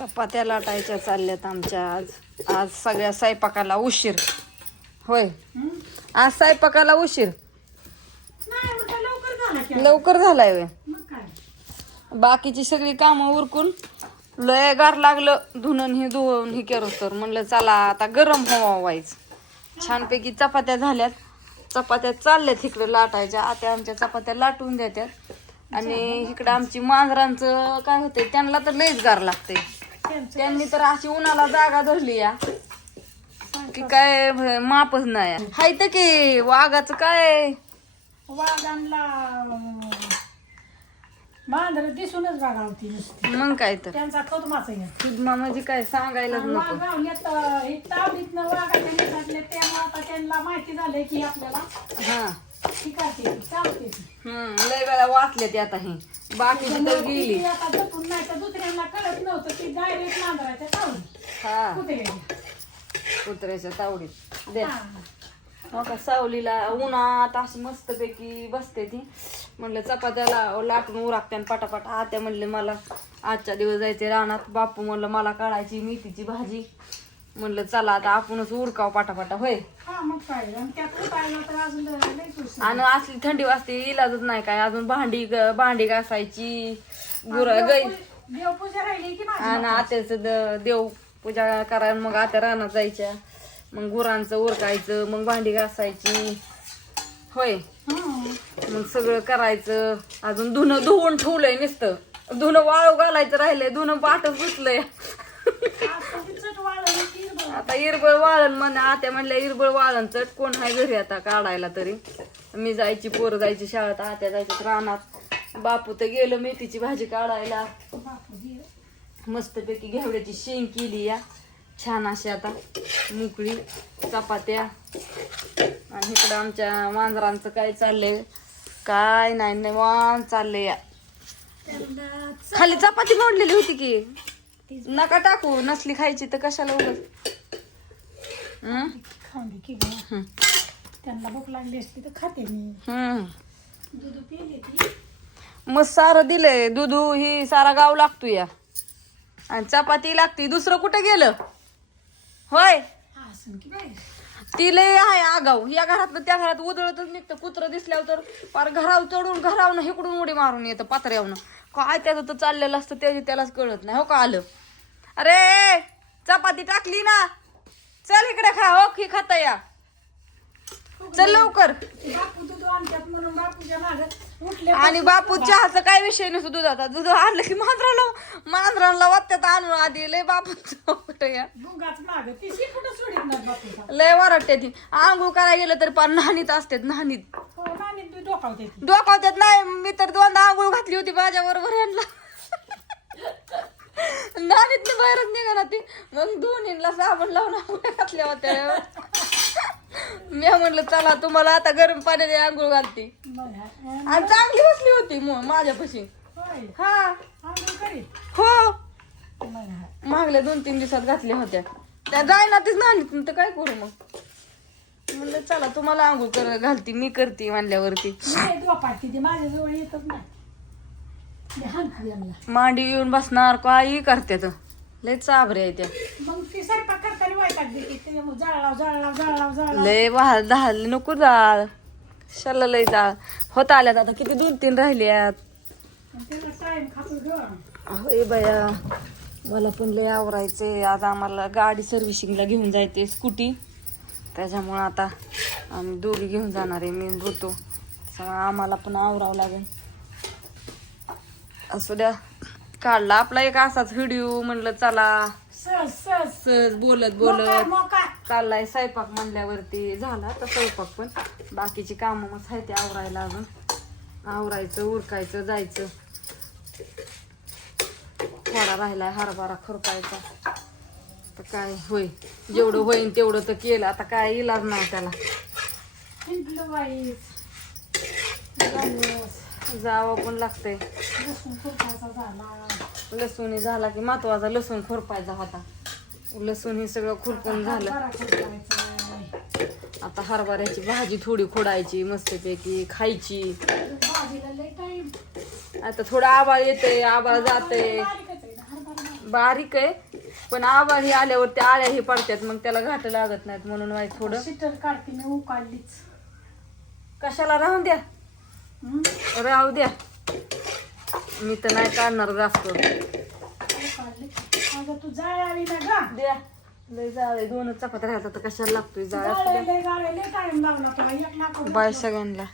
चपात्या लाटायच्या चालल्यात आमच्या आज. आज सगळ्या स्वयंपाकाला उशीर. होय, आज स्वयंपाकाला उशीर. लवकर झालाय वे. बाकीची सगळी कामं उरकून लय गार लागलं. धुणं हे धुवून हे केलं तर म्हणलं चला आता गरम व्हायचं. छानपैकी चपात्या झाल्यात. चपात्या चालल्यात इकडं लाटायच्या. आता आमच्या चपात्या लाटून देतात. आणि इकडं आमची मांजरांचं काय होतंय, त्यांना तर लयच गार लागते. त्यांनी तर अशी उन्हाला जागा धरली या की काय मापच नाही. हाय तर की वाघाचं काय, वाघांना मांजर दिसूनच बघा होती नुसती. मग काय तर त्यांचा खदमाच आहे. खुदमा म्हणजे काय सांगायलाच नको. तावडीतनं वाघाच्या निघाले त्यामुळे आता त्यांना माहिती झालंय की आपल्याला हा शिकारते चालते. लय वेळा वाचले ते आता हे बाकीची तर गेली. आता जपून नाही तर दुसऱ्यांना कळत नव्हतं की डायरेक्ट मांजराच्या तावडी हा कुत्र्याच्या. कुत्र्याच्या तावडीत दे. हो का, सावलीला उन्हात अशी मस्त पैकी बसते ती. म्हणलं चपात्याला लाटून उराकते आणि पटापट. आत्या म्हणले मला आजच्या दिवस जायचे रानात. बापू म्हणलं मला काढायची मेथीची भाजी. म्हणलं चला आता आपणच उरकाव पाटापाटा. होय, मग काय त्यात उठायला तर अजून आणि असली थंडी वाजते इलाजच नाही काय. अजून भांडी घासायची, गाई देवपूजा राहिली की आणि आत्याच देव पूजा करायला मग आत्या रानात जायच्या. मग गुरांचं उरकायचं, मग भांडी घासायची. होय, मग सगळं करायचं. अजून धुणं धुवून ठेवलंय नुसतं. धुणं वाळू घालायचं राहिलंय. धुणं पाठच घुसलंय. आता इरबळ वाळण म्हणे. आत्या म्हणल्या इरबळ वाळण चट. कोण आहे घरी आता काढायला तरी. मी जायची, पोरं जायची शाळेत, आत्या जायच्यात रानात. बापू तर गेलं मेथीची भाजी काढायला. मस्तपैकी घेवड्याची शेंग केली या छान अशी आता मोकळी. चपात्या. आणि इकडं आमच्या मांजरांचं काय चाललंय काय नाही, निवांत चाललंय या. खाली चपाती मोडलेली होती की नका टाकू. नसली खायची तर कशाला उगाच. खाऊन दे की गं. त्यांना भूक लागली असती तर खाते मी. दूध पिले ती मग सारं दिलंय. दूध ही सारा गाव लागतो या. आणि चपाती लागती. दुसरं कुठं गेलं. होय, असं की बाई. ती लय आहे आगाऊ. या घरातलं त्या घरात उधळतच निघतं. कुत्रं दिसल्यावर तर पार घरावर चढून घरावनं हिकडून उडी मारून येतं पात्र्यावनं. काय त्याचं तर चाललेलं असतं त्याची त्यालाच कळत नाही. हो का आलं. अरे चपाती टाकली ना, चल इकडे खा. हो की खाता या, चल लवकर. बापू दूध आणतात म्हणून बापूच्या मागे उठले. आणि बापू चहाचा काय विषय नसतो दुधाचा. दूध आणलं की मांजराला वाटत्यात आणून आधी. लय बापू या भुंगाच माग ती कुठं सोडित नाही बापूचा. लय वरटते ती. आंघोळ करायला गेलं तर पार नानीत असतात. नानीत डोकावते डोकावत्यात. नाही मी तर दोनदा आंघोळ घातली होती माझ्या बरोबर यांना. नानीत बाहेरच निघा ना ती. मग दोन्हीला साबण लावून आंघोळ घातल्या होत्या. मी म्हणलं चला तुम्हाला आता गरम पाण्याने आंघोळ घालते. आणि चांगली बसली होती माझ्यापाशी. हा हो, मागल्या 2-3 दिवसात घातल्या होत्या त्या. जायना तीच नानीत तर काय करू. मग म्हणलं चला तुम्हाला आंघोळ घालती मी करते म्हणल्यावरती. माझ्या जवळ येतच नाही. मांडी येऊन बसणार काही करत्यात. लय चाबरे आहे त्या. मग ती स्वयंपाक करताना वाईट जळलाव लय वाहल दहाल नको जाळ. शाला लय जाळ होत आल्यात. आता किती 2-3 राहिल्यात. टाइम खातो ग. अहो बया मला पण लय आवरायचंय. आज आम्हाला गाडी सर्व्हिसिंगला घेऊन जायचे स्कूटी. त्याच्यामुळं आता आम्ही दोघी घेऊन जाणार आहे. मी ऋतू. आम्हाला पण आवरावं लागेल. असू द्या. काढला आपला एक असाच व्हिडिओ. म्हणलं चला सहज बोलत चाललाय स्वयंपाक म्हणल्यावरती. झाला तर स्वयंपाक पण बाकीची कामं मग आहे ते आवरायला. अजून आवरायचं, उरकायचं, जायचं. थोडा राहिलाय हरभरा खुरपायचा. तर काय होय जेवढं होईन तेवढं तर केलं. आता काय इलाज नाही त्याला. जावं पण लागतंय. लसूण झाला की महत्वाचा लसूण खुरपायचा होता. लसूण हे सगळं खुरपून झालं. आता हरभऱ्याची भाजी थोडी खोडायची मस्तपैकी खायची. आता थोडं आबाळ येतंय, आबाळ जातंय. बारीक आहे पण आभाळ ही आल्यावर त्या आळ्या ही पडतात मग त्याला घाट लागत नाहीत म्हणून वाईट थोडं सिटर काढते मी उकाळलीच. कशाला राहून द्या राहू द्या मी तर नाही काढणार जास्त उकाळली. अगं तू जाळ आली ना गा. द्या लय जाळे 2 चपात्या राहतात तर कशाला लागतोय जाळ गाळायला टाइम लागला तुला 1 लाख बाय सगळ्यांना